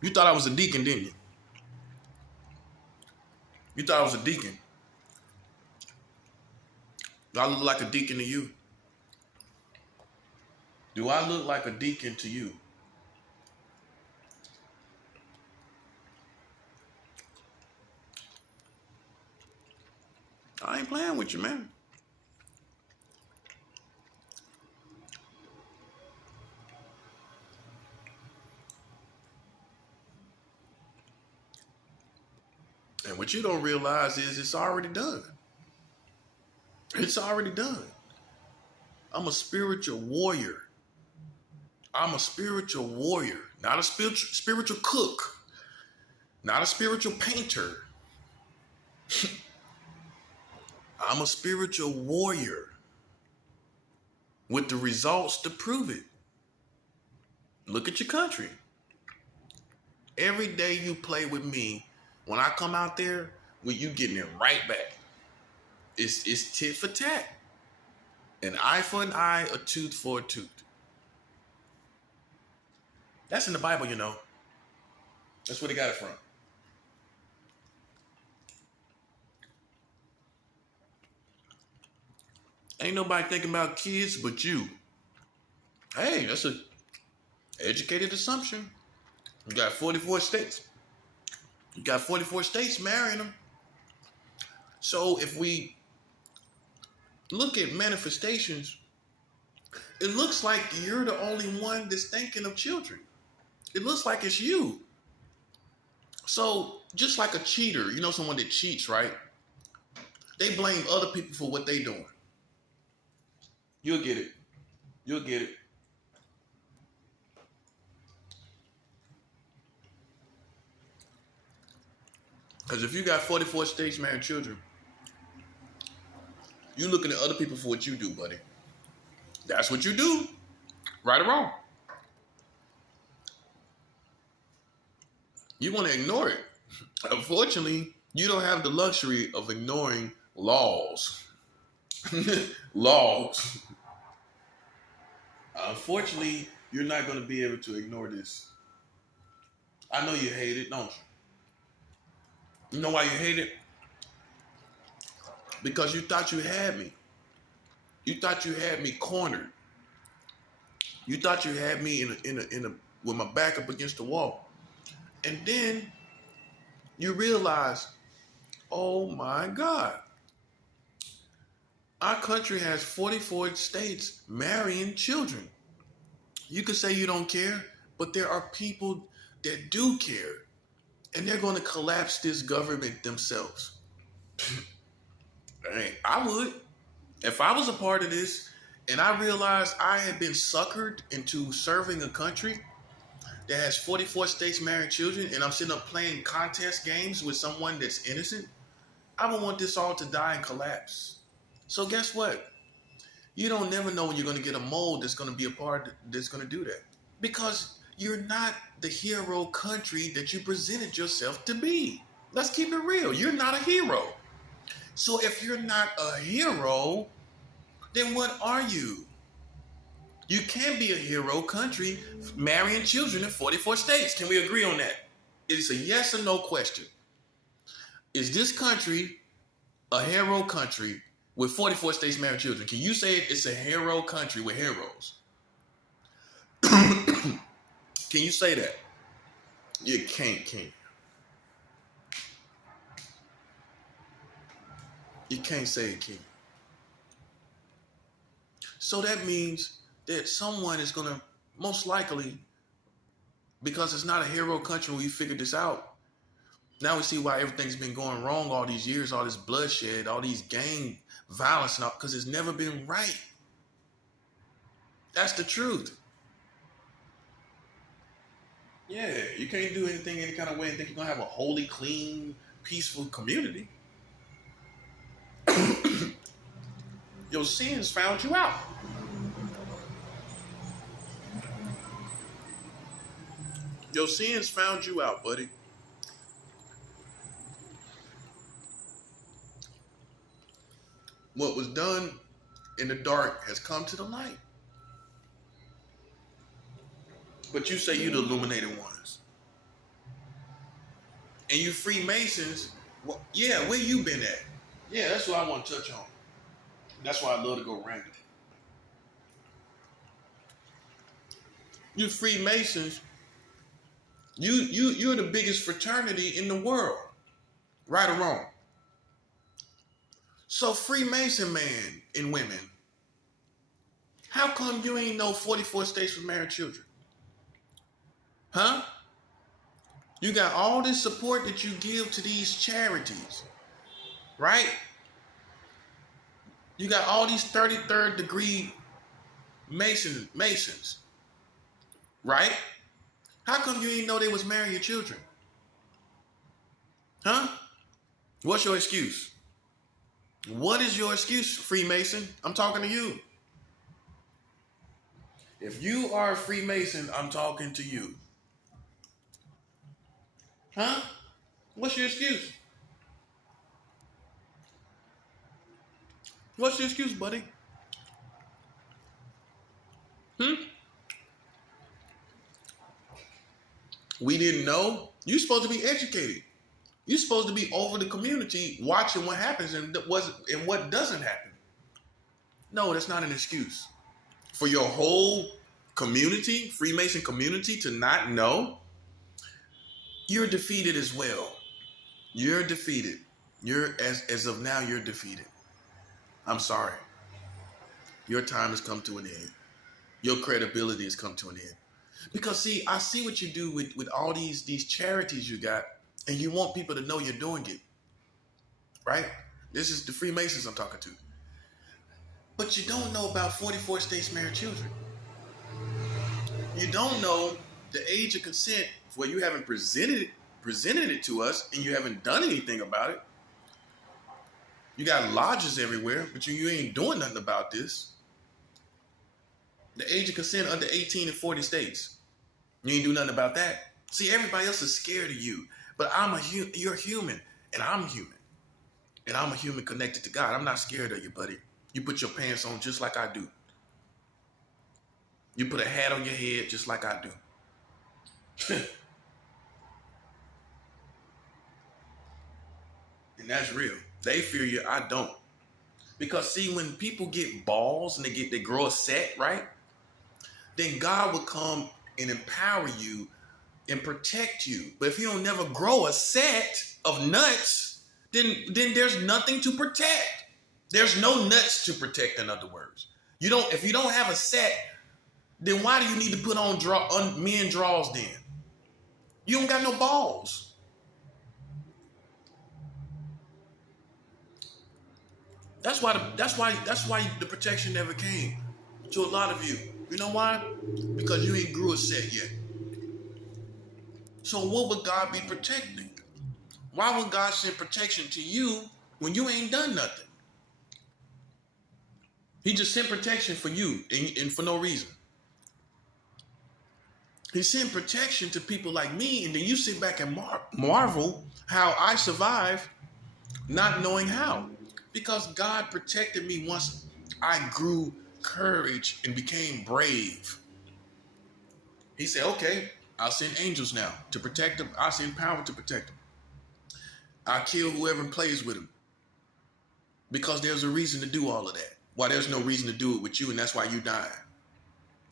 You thought I was a deacon, didn't you? You thought I was a deacon. Do I look like a deacon to you? Do I look like a deacon to you? I ain't playing with you, man. And what you don't realize is it's already done. It's already done. I'm a spiritual warrior. I'm a spiritual warrior, not a spiritual cook, not a spiritual painter. I'm a spiritual warrior with the results to prove it. Look at your country. Every day you play with me, when I come out there, well, you getting it right back. It's tit for tat. An eye for an eye, a tooth for a tooth. That's in the Bible, you know. That's where they got it from. Ain't nobody thinking about kids but you. Hey, that's an educated assumption. You got 44 states. You got 44 states marrying them. So if we look at manifestations, it looks like you're the only one that's thinking of children. It looks like it's you. So just like a cheater, you know, someone that cheats, right? They blame other people for what they doing. You'll get it. You'll get it. Because if you got 44 states marrying children, you looking at other people for what you do, buddy. That's what you do. Right or wrong. You want to ignore it. Unfortunately, you don't have the luxury of ignoring laws. Laws. Unfortunately, you're not going to be able to ignore this. I know you hate it, don't you? You know why you hate it? Because you thought you had me. You thought you had me cornered. You thought you had me in a with my back up against the wall. And then you realize, oh my God, our country has 44 states marrying children. You could say you don't care, but there are people that do care. And they're going to collapse this government themselves. I would. If I was a part of this and I realized I had been suckered into serving a country that has 44 states marrying children and I'm sitting up playing contest games with someone that's innocent, I would want this all to die and collapse. So guess what? You don't never know when you're going to get a mold that's going to be a part that's going to do that. Because you're not the hero country that you presented yourself to be. Let's keep it real. You're not a hero. So if you're not a hero, then what are you? You can't be a hero country marrying children in 44 states. Can we agree on that? It's a yes or no question. Is this country a hero country with 44 states marrying children? Can you say it's a hero country with heroes? Can you say that? You can't, can you? You can't say it, can you? So that means that someone is going to most likely, because it's not a hero country where you figured this out, now we see why everything's been going wrong all these years, all this bloodshed, all these gang violence, and all, because it's never been right. That's the truth. Yeah, you can't do anything any kind of way and think you're going to have a holy, clean, peaceful community. Your sins found you out. Your sins found you out, buddy. What was done in the dark has come to the light. But you say you the illuminated ones. And you Freemasons, well, yeah, where you been at? Yeah, that's what I want to touch on. That's why I love to go random. You Freemasons, you're the biggest fraternity in the world, right or wrong. So Freemason man and women, how come you ain't know 44 states for married children? Huh? You got all this support that you give to these charities, right? You got all these 33rd degree Masons, right? How come you didn't know they was marrying your children? Huh? What's your excuse? What is your excuse, Freemason? I'm talking to you. If you are a Freemason, I'm talking to you. Huh? What's your excuse? What's your excuse, buddy? We didn't know. You're supposed to be educated. You're supposed to be over the community watching what happens and what doesn't happen. No, that's not an excuse. For your whole community, Freemason community, to not know, you're defeated as well. You're defeated. As of now, you're defeated. I'm sorry. Your time has come to an end. Your credibility has come to an end. Because see, I see what you do with all these charities you got, and you want people to know you're doing it. Right? This is the Freemasons I'm talking to. But you don't know about 44 states married children. You don't know the age of consent where you haven't presented it to us and you haven't done anything about it. You got lodges everywhere, but you ain't doing nothing about this. The age of consent under 18 in 40 states. You ain't do nothing about that. See, everybody else is scared of you, but you're human, and I'm human. And I'm a human connected to God. I'm not scared of you, buddy. You put your pants on just like I do. You put a hat on your head just like I do. And that's real. They fear you, I don't. Because see, when people get balls and they grow a set, right? Then God will come and empower you and protect you. But if you don't never grow a set of nuts, then there's nothing to protect. There's no nuts to protect, in other words. If you don't have a set, then why do you need to put on men draws then? You don't got no balls. That's why the protection never came to a lot of you. You know why? Because you ain't grew a set yet. So what would God be protecting? Why would God send protection to you when you ain't done nothing? He just sent protection for you and for no reason. He sent protection to people like me, and then you sit back and marvel how I survived not knowing how. Because God protected me once I grew courage and became brave. He said, okay, I'll send angels now to protect them. I'll send power to protect them. I'll kill whoever plays with them. Because there's a reason to do all of that. Why there's no reason to do it with you, and that's why you die.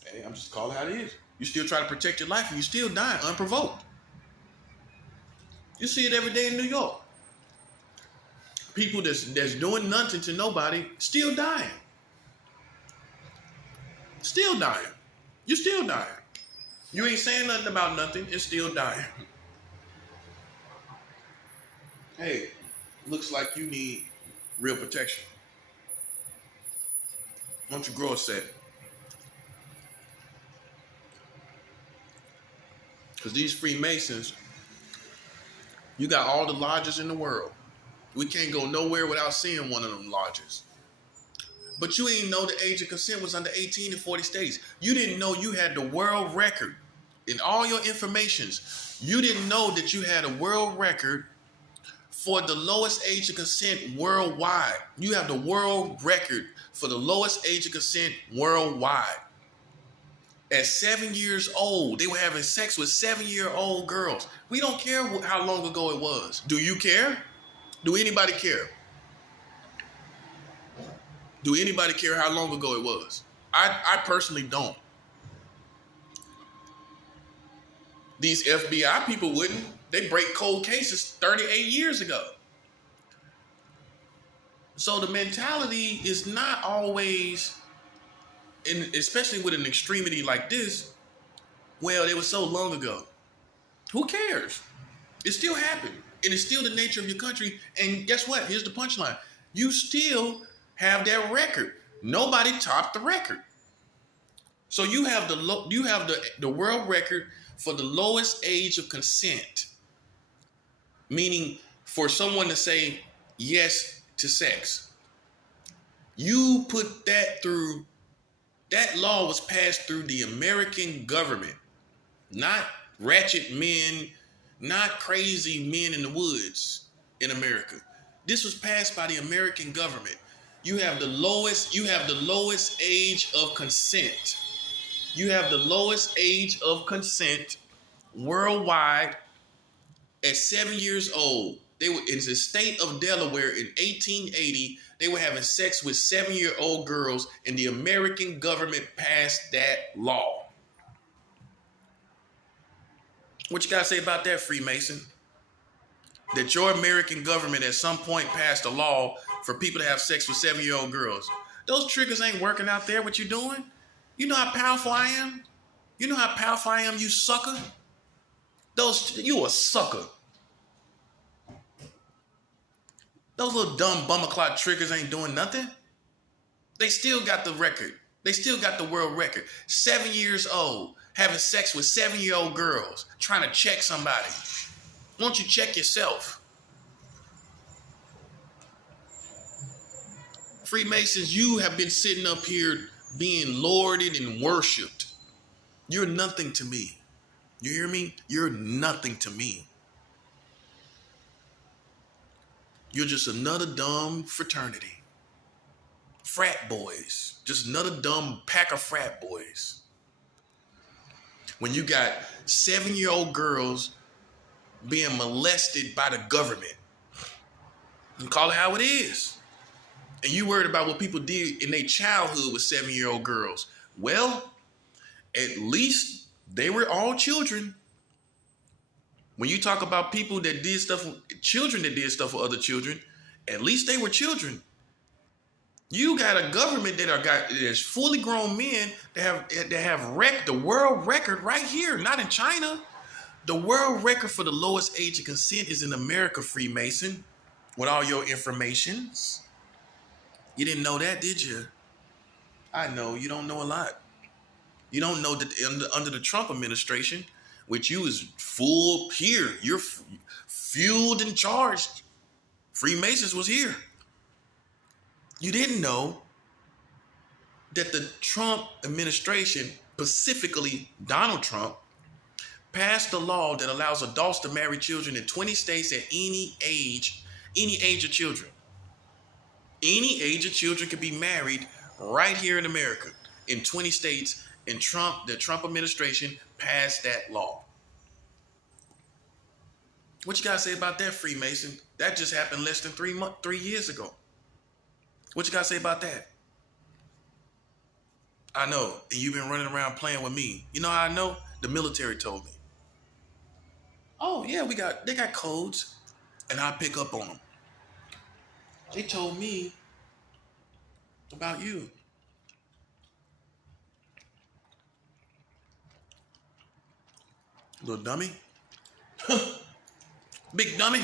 Hey, I'm just calling it how it is. You still try to protect your life, and you still die unprovoked. You see it every day in New York. People that's doing nothing to nobody, still dying. Still dying. You still dying. You ain't saying nothing about nothing, it's still dying. Hey, looks like you need real protection. Why don't you grow a set? Because these Freemasons, you got all the lodges in the world. We can't go nowhere without seeing one of them lodges. But you ain't know the age of consent was under 18 in 40 states. You didn't know you had the world record in all your informations. You didn't know that you had a world record for the lowest age of consent worldwide. You have the world record for the lowest age of consent worldwide. At 7 years old, they were having sex with 7-year-old girls. We don't care how long ago it was. Do you care? Do anybody care? Do anybody care how long ago it was? I personally don't. These FBI people wouldn't. They break cold cases 38 years ago. So the mentality is not always, especially with an extremity like this, well, it was so long ago. Who cares? It still happened. And it's still the nature of your country. And guess what? Here's the punchline. You still have that record. Nobody topped the record. So you have the world record for the lowest age of consent. Meaning for someone to say yes to sex. You put that through, that law was passed through the American government. Not ratchet men, not crazy men in the woods in America. This was passed by the American government. You have the lowest age of consent. You have the lowest age of consent worldwide at 7 years old. They were in the state of Delaware in 1880. They were having sex with 7-year-old girls, and the American government passed that law. What you got to say about that, Freemason? That your American government at some point passed a law for people to have sex with 7-year-old girls. Those triggers ain't working out there. What you doing? You know how powerful I am? You know how powerful I am, you sucker? You a sucker. Those little dumb bummerclot triggers ain't doing nothing. They still got the record. They still got the world record. 7 years old, having sex with 7-year-old girls, trying to check somebody. Why don't you check yourself? Freemasons, you have been sitting up here being lauded and worshipped. You're nothing to me. You hear me? You're nothing to me. You're just another dumb fraternity. Frat boys. Just another dumb pack of frat boys. When you got 7-year-old girls being molested by the government. You call it how it is. And you worried about what people did in their childhood with 7-year-old girls. Well, at least they were all children. When you talk about people that did stuff, children that did stuff for other children, at least they were children. You got a government that's fully grown men that have the world record right here, not in China. The world record for the lowest age of consent is in America, Freemason, with all your informations. You didn't know that, did you? I know you don't know a lot. You don't know that under the Trump administration, which you is full here, you're fueled and charged. Freemasons was here. You didn't know that the Trump administration, specifically Donald Trump, passed a law that allows adults to marry children in 20 states at any age of children. Any age of children can be married right here in America in 20 states, and the Trump administration passed that law. What you got to say about that, Freemason? That just happened less than 3 years ago. What you got to say about that? I know, and you've been running around playing with me. You know how I know? The military told me. Oh, yeah, they got codes, and I pick up on them. They told me about you. Little dummy. Big dummy.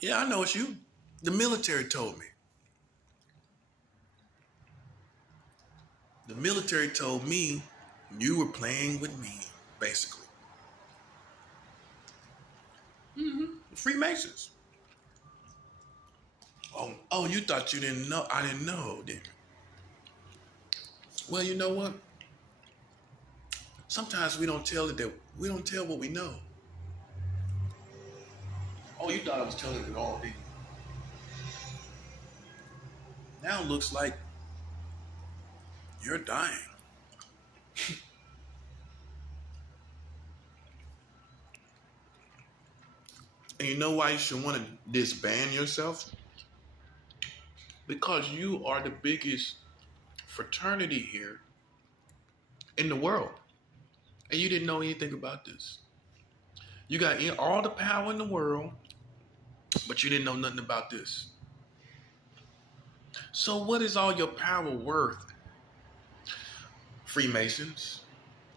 Yeah, I know it's you. The military told me. The military told me you were playing with me, basically. Freemasons. Oh, you thought you didn't know? I didn't know, didn't you? Well, you know what? Sometimes we don't tell what we know. Oh, you thought I was telling it all, didn't Now it looks like you're dying. And you know why you should want to disband yourself? Because you are the biggest fraternity here in the world. And you didn't know anything about this. You got all the power in the world, but you didn't know nothing about this. So what is all your power worth, Freemasons,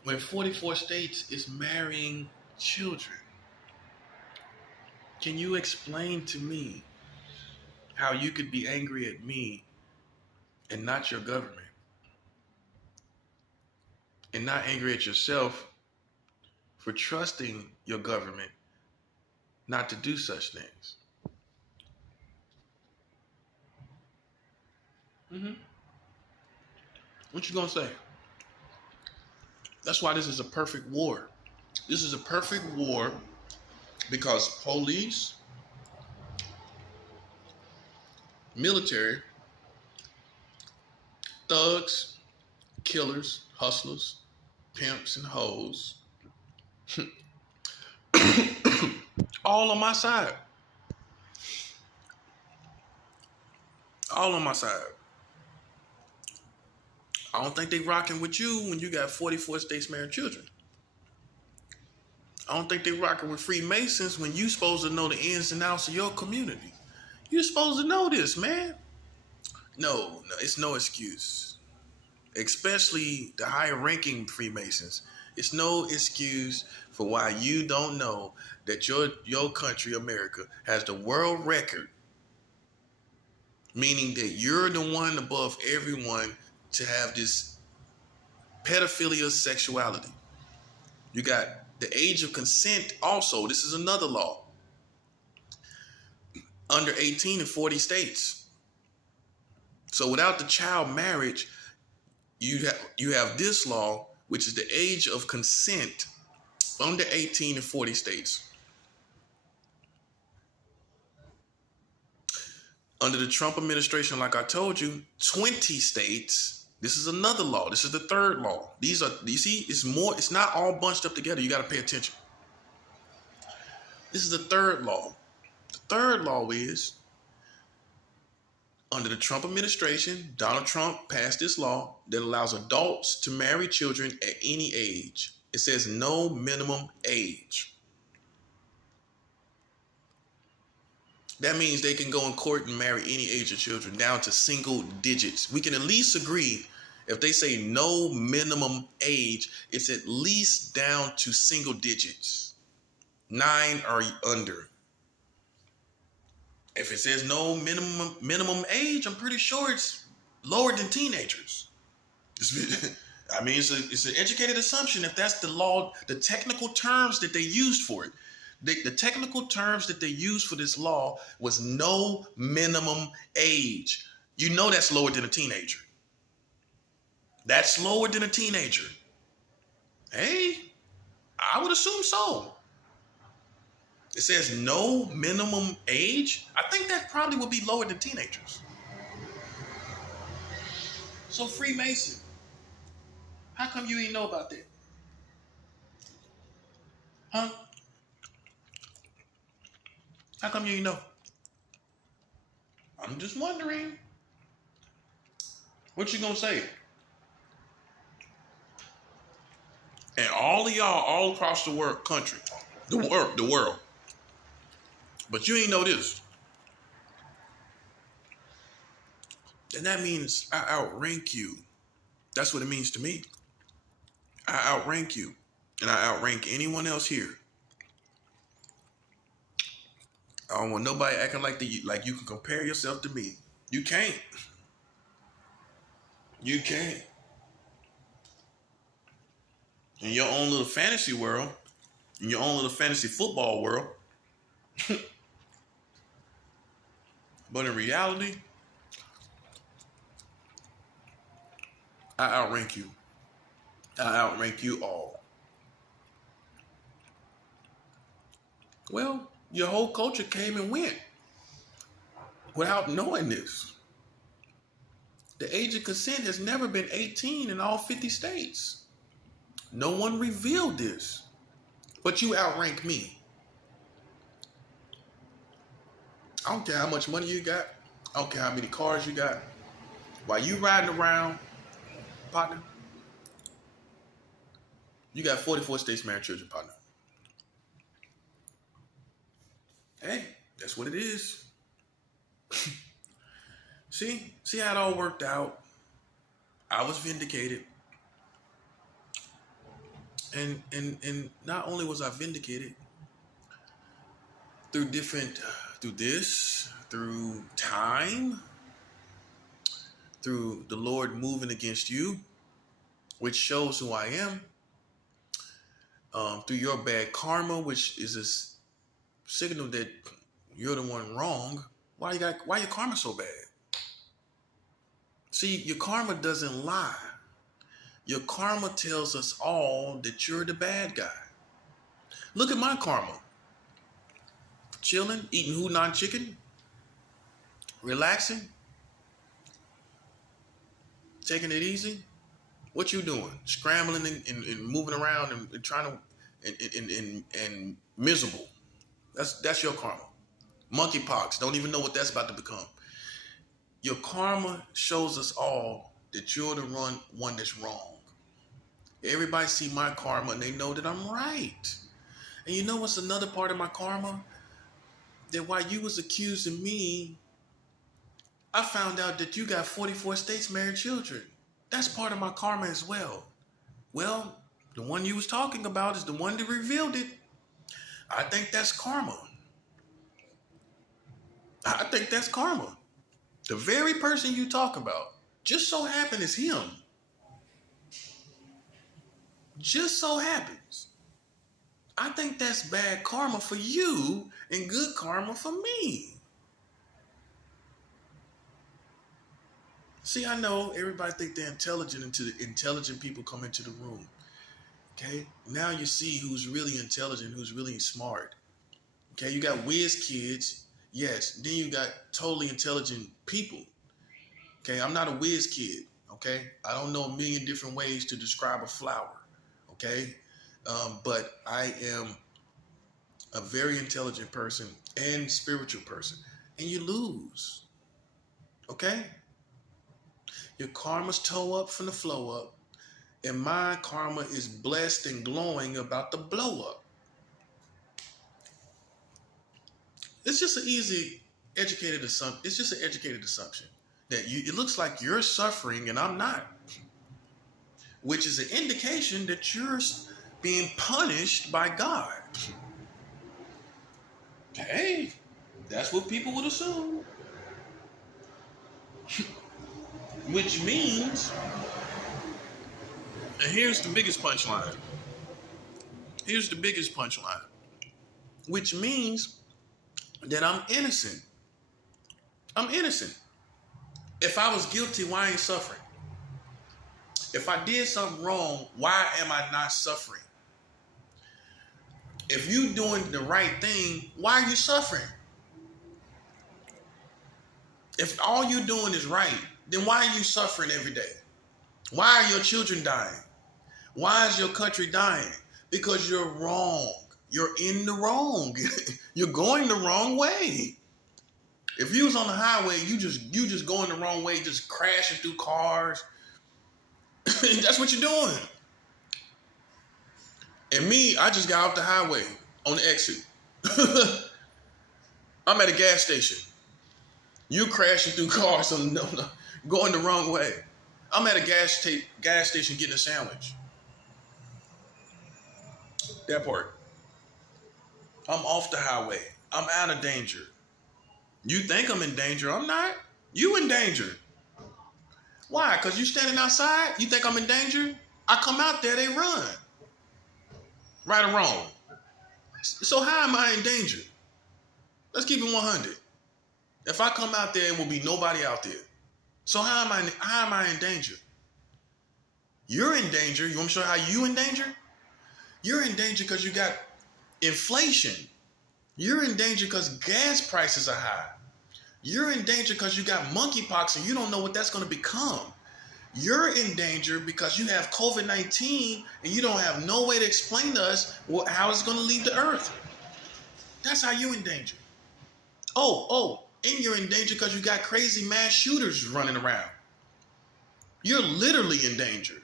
when 44 states is marrying children? Can you explain to me how you could be angry at me and not your government? And not angry at yourself for trusting your government not to do such things? What you gonna say? That's why this is a perfect war. This is a perfect war because police, military, thugs, killers, hustlers, pimps, and hoes, all on my side. All on my side. I don't think they rocking with you when you got 44 states marrying children. I don't think they rocking with Freemasons when you supposed to know the ins and outs of your community. You're supposed to know this, man. No, it's no excuse. Especially the higher ranking Freemasons. It's no excuse for why you don't know that your country, America, has the world record. Meaning that you're the one above everyone to have this pedophilia sexuality. You got the age of consent also. This is another law. Under 18 in 40 states. So without the child marriage, you have this law, which is the age of consent under 18 in 40 states. Under the Trump administration, like I told you, 20 states. This is another law. This is the third law. You see, it's not all bunched up together. You got to pay attention. This is the third law. The third law is, under the Trump administration, Donald Trump passed this law that allows adults to marry children at any age. It says no minimum age. That means they can go in court and marry any age of children down to single digits. We can at least agree if they say no minimum age, it's at least down to single digits. 9 or under. If it says no minimum age, I'm pretty sure it's lower than teenagers. I mean, it's an educated assumption if that's the law, the technical terms that they used for it. The technical terms that they used for this law was no minimum age. You know that's lower than a teenager. That's lower than a teenager. Hey, I would assume so. It says no minimum age. I think that probably would be lower than teenagers. So Freemason, how come you ain't know about that? Huh? How come you ain't know? I'm just wondering. What you gonna say? And all of y'all all across the world, country, the world. But you ain't know this. And that means I outrank you. That's what it means to me. I outrank you. And I outrank anyone else here. I don't want nobody acting like you can compare yourself to me. You can't. You can't. In your own little fantasy world, in your own little fantasy football world. But in reality, I outrank you. I outrank you all. Well, your whole culture came and went without knowing this. The age of consent has never been 18 in all 50 states. No one revealed this. But you outrank me. I don't care how much money you got. I don't care how many cars you got. While you riding around, partner, you got 44 states married children, partner. Hey, that's what it is. See how it all worked out. I was vindicated. And not only was I vindicated through time, through the Lord moving against you, which shows who I am, through your bad karma, which is a signal that you're the one wrong. Why your karma so bad? See, your karma doesn't lie. Your karma tells us all that you're the bad guy. Look at my karma. Chilling, eating Hunan chicken, relaxing, taking it easy. What you doing? Scrambling and moving around and trying to and miserable. That's your karma. Monkeypox. Don't even know what that's about to become. Your karma shows us all that you're the one that's wrong. Everybody see my karma and they know that I'm right. And you know what's another part of my karma? That while you was accusing me, I found out that you got 44 states married children. That's part of my karma as well. Well, the one you was talking about is the one that revealed it. I think that's karma. I think that's karma. The very person you talk about just so happened is him. Just so happens. I think that's bad karma for you and good karma for me. See, I know everybody think they're intelligent until the intelligent people come into the room. Okay? Now you see who's really intelligent, who's really smart. Okay? You got whiz kids. Yes. Then you got totally intelligent people. Okay? I'm not a whiz kid. Okay? I don't know a million different ways to describe a flower. Okay? But I am a very intelligent person and spiritual person. And you lose. Okay? Your karma's toe up from the flow up. And my karma is blessed and glowing about the blow up. It's just an easy, educated assumption. It's just an educated assumption that it looks like you're suffering and I'm not. Which is an indication that you're being punished by God. Hey, that's what people would assume. Which means, and here's the biggest punchline. Here's the biggest punchline. Which means that I'm innocent. I'm innocent. If I was guilty, why ain't suffering? If I did something wrong, why am I not suffering? If you doing the right thing, why are you suffering? If all you're doing is right, then why are you suffering every day? Why are your children dying? Why is your country dying? Because you're wrong. You're in the wrong. You're going the wrong way. If you was on the highway, you just going the wrong way, just crashing through cars. That's what you're doing. And me, I just got off the highway on the exit. I'm at a gas station. You crashing through cars, going the wrong way. I'm at a gas station getting a sandwich. That part. I'm off the highway. I'm out of danger. You think I'm in danger. I'm not. You in danger. Why? Because you standing outside? You think I'm in danger? I come out there, they run. Right or wrong? So how am I in danger? Let's keep it 100. If I come out there, it will be nobody out there. So how am I in danger? You're in danger. You want me to show how you in danger? You're in danger because you got inflation. You're in danger because gas prices are high. You're in danger because you got monkeypox and you don't know what that's going to become. You're in danger because you have COVID-19 and you don't have no way to explain to us how it's going to leave the earth. That's how you're in danger. And you're in danger because you got crazy mass shooters running around. You're literally in danger.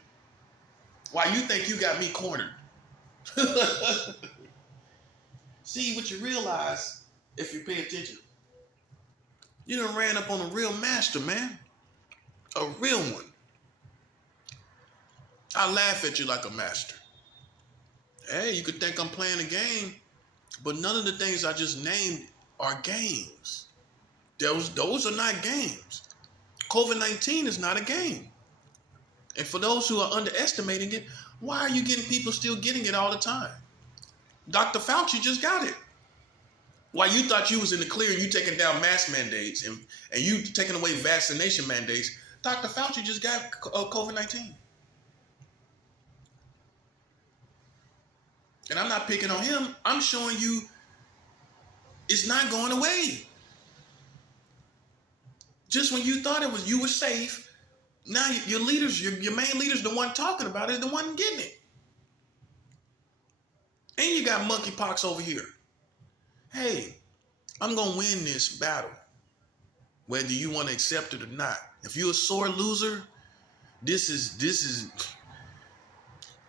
Why you think you got me cornered? See, what you realize, if you pay attention, you done ran up on a real master, man. A real one. I laugh at you like a master. Hey, you could think I'm playing a game, but none of the things I just named are games. Those are not games. COVID-19 is not a game. And for those who are underestimating it, why are you getting people still getting it all the time? Dr. Fauci just got it. While you thought you was in the clear and you taking down mask mandates and you taking away vaccination mandates, Dr. Fauci just got COVID-19. And I'm not picking on him. I'm showing you it's not going away. Just when you thought you were safe, now your leaders, your main leaders, the one talking about it, is the one getting it. And you got monkeypox over here. Hey, I'm going to win this battle, whether you want to accept it or not. If you're a sore loser, this is,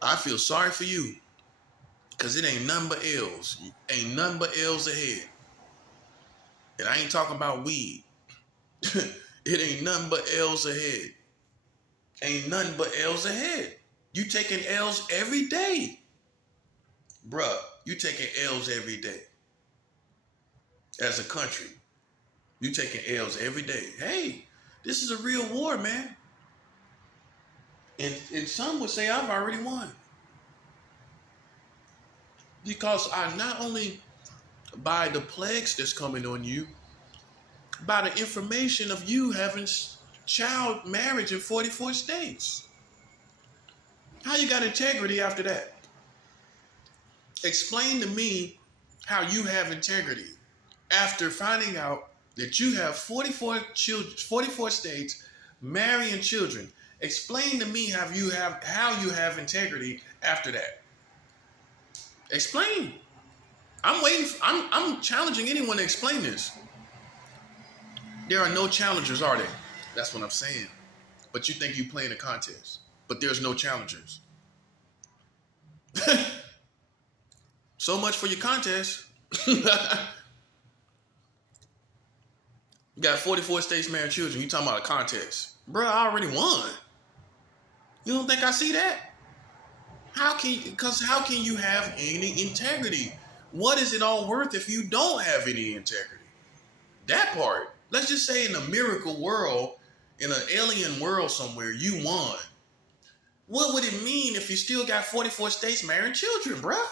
I feel sorry for you, because it ain't nothing but L's. Ain't nothing but L's ahead. And I ain't talking about weed. It ain't nothing but L's ahead. Ain't nothing but L's ahead. You taking L's every day. Bruh, you taking L's every day. As a country, you taking L's every day. Hey, this is a real war, man. And some would say I've already won. Because I not only by the plagues that's coming on you, by the information of you having child marriage in 44 states. How you got integrity after that? Explain to me how you have integrity after finding out that you have 44 states marrying children. Explain to me how you have integrity after that. Explain. I'm challenging anyone to explain this. There are no challengers, are there? That's what I'm saying. But you think you playing a contest. But there's no challengers. So much for your contest. You got 44 states marrying children. You talking about a contest. Bro, I already won. You don't think I see that? How can you have any integrity? What is it all worth if you don't have any integrity? That part. Let's just say in a miracle world, in an alien world somewhere, you won. What would it mean if you still got 44 states marrying children, bruh?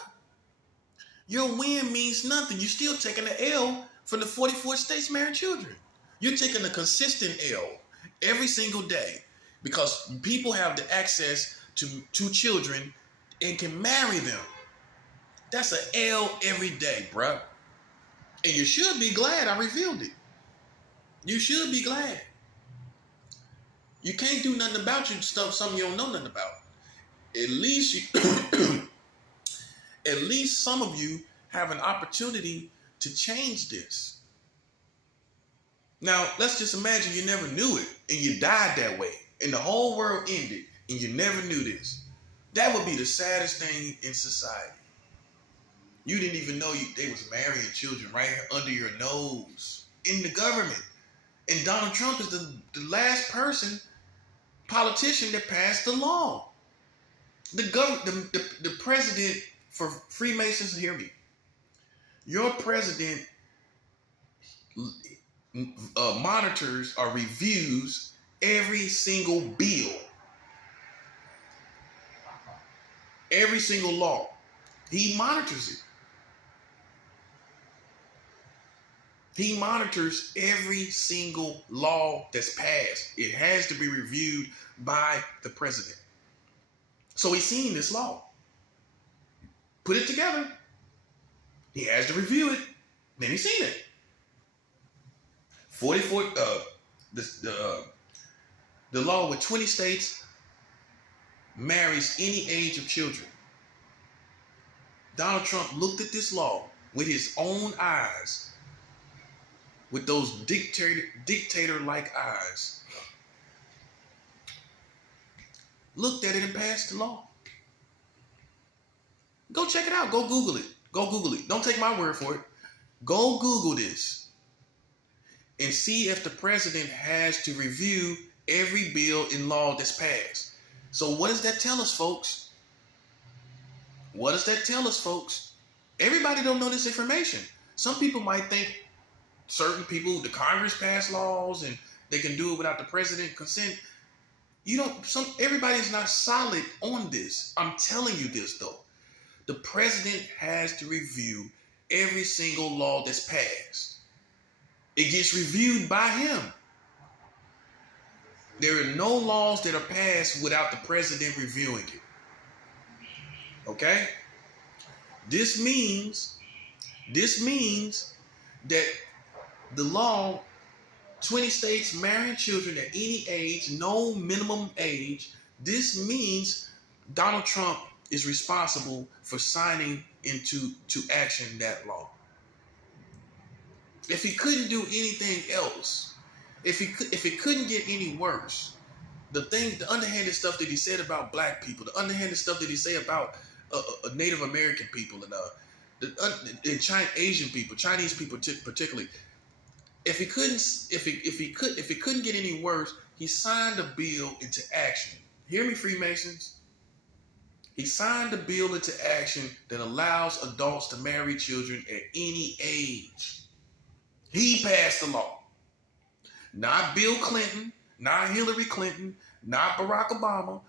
Your win means nothing. You're still taking the L from the 44 states marrying children. You're taking a consistent L every single day because people have the access to children and can marry them. That's an L every day, bruh. And you should be glad I revealed it. You should be glad. You can't do nothing about your stuff, something you don't know nothing about. At least at least some of you have an opportunity to change this. Now, let's just imagine you never knew it and you died that way and the whole world ended and you never knew this. That would be the saddest thing in society. You didn't even know they was marrying children right under your nose in the government. And Donald Trump is the last politician that passed the law. The president for Freemasons, hear me. Your president monitors or reviews every single bill, every single law. He monitors it. He monitors every single law that's passed. It has to be reviewed by the president. So he's seen this law. Put it together. He has to review it. Then he's seen it. 44. The law with 20 states marries any age of children. Donald Trump looked at this law with his own eyes, with those dictator-like eyes. Looked at it and passed the law. Go check it out. Go Google it. Go Google it. Don't take my word for it. Go Google this and see if the president has to review every bill and law that's passed. So what does that tell us, folks? What does that tell us, folks? Everybody don't know this information. Some people might think certain people, the Congress pass laws and they can do it without the president consent. Everybody's not solid on this. I'm telling you this though. The president has to review every single law that's passed. It gets reviewed by him. There are no laws that are passed without the president reviewing it. Okay? This means that the law, 20 states marrying children at any age, no minimum age, this means Donald Trump is responsible for signing into action that law. If he couldn't do anything else, if it couldn't get any worse, the underhanded stuff that he said about black people, the underhanded stuff that he said about Native American people and Asian people, Chinese people particularly, if it couldn't get any worse, he signed a bill into action. Hear me, Freemasons? He signed a bill into action that allows adults to marry children at any age. He passed the law. Not Bill Clinton, not Hillary Clinton, not Barack Obama,